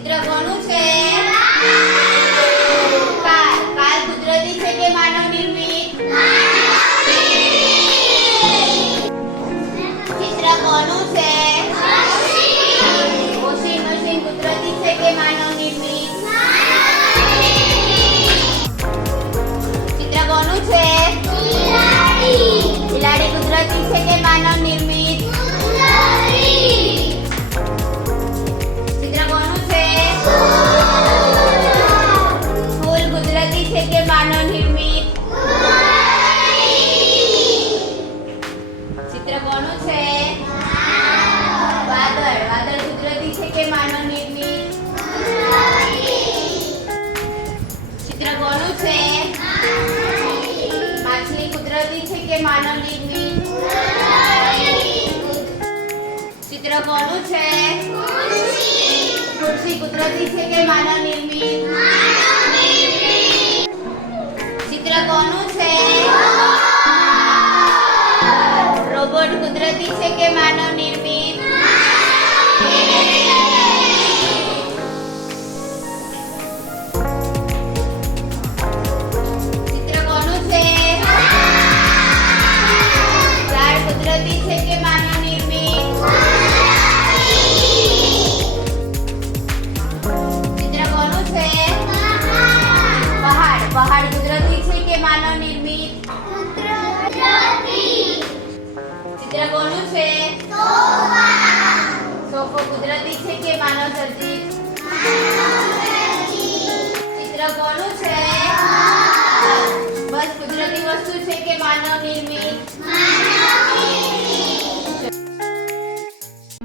ચિત્ર કોનું છે? કાર. કાર કુદરતી છે કે માનવ નિર્મિત? ચિત્ર કોનું છે? વોશિંગ મશીન કુદરતી છે કે માનવ નિર્મિત? ચિત્ર કોનું છે? બિલાડી કુદરતી છે કે માનવ નિર્મિત? ચિત્ર કોનું છે? ફૂલ કુદરતી છે કે માનવ નિર્મિત? ચિત્ર કોનું છે? વાદળ. વાદળ કુદરતી છે કે માનવ નિર્મિત? ચિત્ર કોનું છે? માછલી કુદરતી છે કે માનવ નિર્મિત? ચિત્ર કોનું છે? ખુરશી કુદરતી છે કે માનવ નિર્મિત? ચિત્ર કોનું છે? રોબોટ કુદરતી છે કે માનવ નિર્મિત? ચિત્ર કોનું છે? ઝાડ કુદરતી છે કે માનવ નિર્મિત? ચિત્ર કોનું છે? પહાડ. પહાડ કુદરતી છે કે માનવ નિર્મિત? ચિત્ર કોનું છે? સોફો કુદરતી છે કે માનવ સર્જિત? ચિત્ર કોનું છે? બસ કુદરતી વસ્તુ છે કે માનવ નિર્મિત?